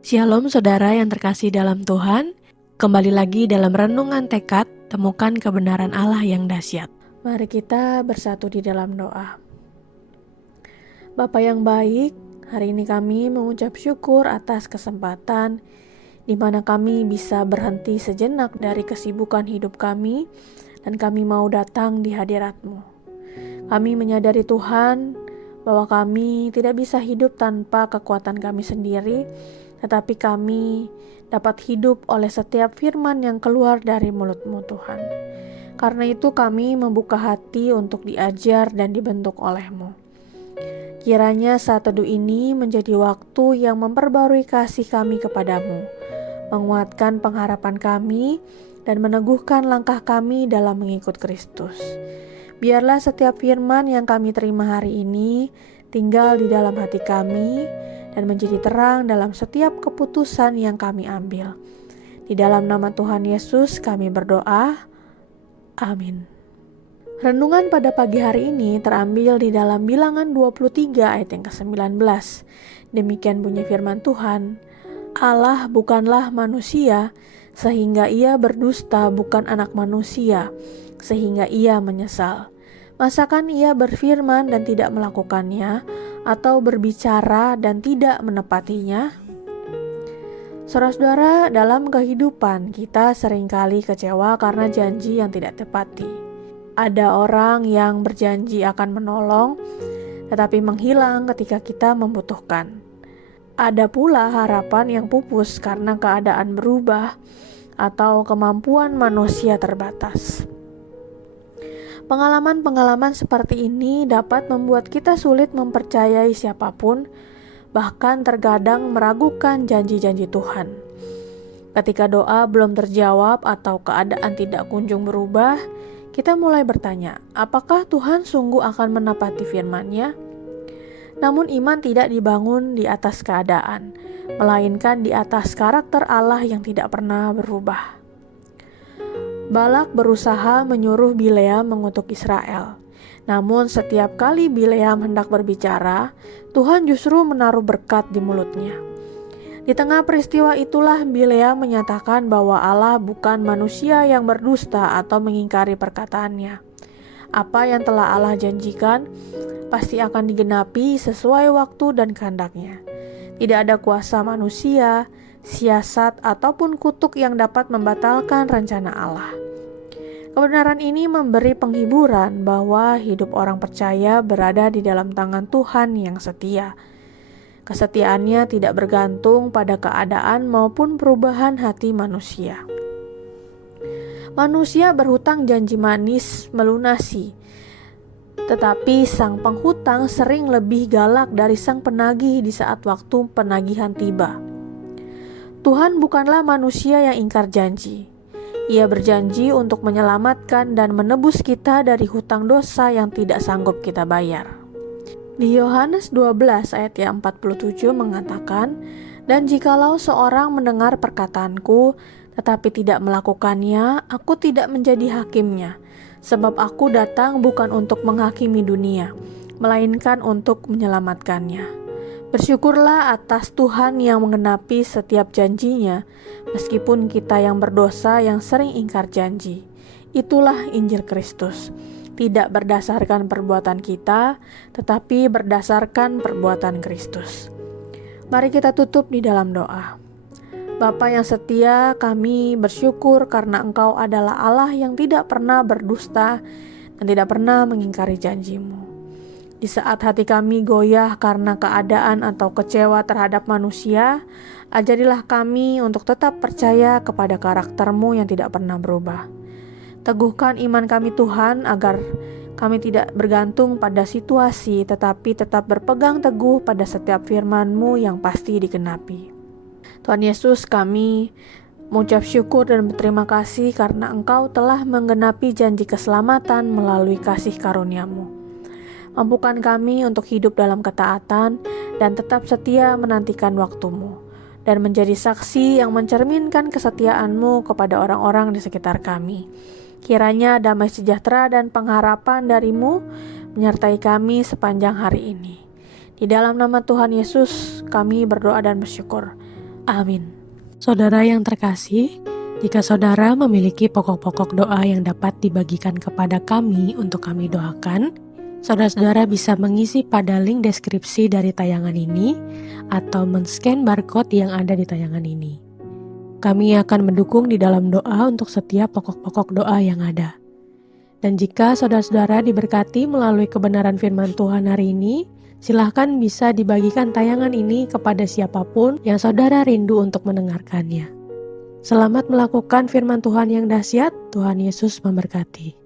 Shalom saudara yang terkasih dalam Tuhan, kembali lagi dalam renungan tekad, temukan kebenaran Allah yang dahsyat. Mari kita bersatu di dalam doa. Bapa yang baik, hari ini kami mengucap syukur atas kesempatan di mana kami bisa berhenti sejenak dari kesibukan hidup kami dan kami mau datang di hadirat-Mu. Kami menyadari Tuhan bahwa kami tidak bisa hidup tanpa kekuatan kami sendiri, tetapi kami dapat hidup oleh setiap firman yang keluar dari mulut-Mu Tuhan. Karena itu kami membuka hati untuk diajar dan dibentuk oleh-Mu. Kiranya saat teduh ini menjadi waktu yang memperbarui kasih kami kepadamu, menguatkan pengharapan kami, dan meneguhkan langkah kami dalam mengikut Kristus. Biarlah setiap firman yang kami terima hari ini tinggal di dalam hati kami dan menjadi terang dalam setiap keputusan yang kami ambil. Di dalam nama Tuhan Yesus kami berdoa. Amin. Renungan pada pagi hari ini terambil di dalam Bilangan 23 ayat yang ke-19. Demikian bunyi firman Tuhan. Allah bukanlah manusia sehingga ia berdusta, bukan anak manusia sehingga ia menyesal. Masakan ia berfirman dan tidak melakukannya, atau berbicara dan tidak menepatinya? Saudara-saudara, dalam kehidupan kita seringkali kecewa karena janji yang tidak tepati. Ada orang yang berjanji akan menolong, tetapi menghilang ketika kita membutuhkan. Ada pula harapan yang pupus karena keadaan berubah atau kemampuan manusia terbatas. Pengalaman-pengalaman seperti ini dapat membuat kita sulit mempercayai siapapun, bahkan terkadang meragukan janji-janji Tuhan. Ketika doa belum terjawab atau keadaan tidak kunjung berubah, kita mulai bertanya, apakah Tuhan sungguh akan menepati firman-Nya? Namun iman tidak dibangun di atas keadaan, melainkan di atas karakter Allah yang tidak pernah berubah. Balak berusaha menyuruh Bileam mengutuk Israel. Namun setiap kali Bileam hendak berbicara, Tuhan justru menaruh berkat di mulutnya. Di tengah peristiwa itulah Bileam menyatakan bahwa Allah bukan manusia yang berdusta atau mengingkari perkataannya. Apa yang telah Allah janjikan pasti akan digenapi sesuai waktu dan kehendaknya. Tidak ada kuasa manusia, siasat, ataupun kutuk yang dapat membatalkan rencana Allah. Kebenaran ini memberi penghiburan bahwa hidup orang percaya berada di dalam tangan Tuhan yang setia. Kesetiaannya tidak bergantung pada keadaan maupun perubahan hati manusia. Manusia berhutang janji manis melunasi, tetapi sang penghutang sering lebih galak dari sang penagih di saat waktu penagihan tiba. Tuhan bukanlah manusia yang ingkar janji. Ia berjanji untuk menyelamatkan dan menebus kita dari hutang dosa yang tidak sanggup kita bayar. Di Yohanes 12 ayat yang 47 mengatakan, "Dan jikalau seorang mendengar perkataanku, tetapi tidak melakukannya, aku tidak menjadi hakimnya. Sebab aku datang bukan untuk menghakimi dunia, melainkan untuk menyelamatkannya." Bersyukurlah atas Tuhan yang menggenapi setiap janjinya, meskipun kita yang berdosa yang sering ingkar janji. Itulah Injil Kristus, tidak berdasarkan perbuatan kita, tetapi berdasarkan perbuatan Kristus. Mari kita tutup di dalam doa. Bapa yang setia, kami bersyukur karena Engkau adalah Allah yang tidak pernah berdusta dan tidak pernah mengingkari janji-Mu. Di saat hati kami goyah karena keadaan atau kecewa terhadap manusia, ajarilah kami untuk tetap percaya kepada karakter-Mu yang tidak pernah berubah. Teguhkan iman kami Tuhan agar kami tidak bergantung pada situasi, tetapi tetap berpegang teguh pada setiap firman-Mu yang pasti digenapi. Tuhan Yesus, kami mengucap syukur dan berterima kasih karena Engkau telah menggenapi janji keselamatan melalui kasih karunia-Mu. Mampukan kami untuk hidup dalam ketaatan dan tetap setia menantikan waktu-Mu, dan menjadi saksi yang mencerminkan kesetiaan-Mu kepada orang-orang di sekitar kami. Kiranya damai sejahtera dan pengharapan dari-Mu menyertai kami sepanjang hari ini. Di dalam nama Tuhan Yesus kami berdoa dan bersyukur. Amin. Saudara yang terkasih, jika saudara memiliki pokok-pokok doa yang dapat dibagikan kepada kami untuk kami doakan, saudara-saudara bisa mengisi pada link deskripsi dari tayangan ini atau men-scan barcode yang ada di tayangan ini. Kami akan mendukung di dalam doa untuk setiap pokok-pokok doa yang ada. Dan jika saudara-saudara diberkati melalui kebenaran firman Tuhan hari ini, silahkan bisa dibagikan tayangan ini kepada siapapun yang saudara rindu untuk mendengarkannya. Selamat melakukan firman Tuhan yang dahsyat. Tuhan Yesus memberkati.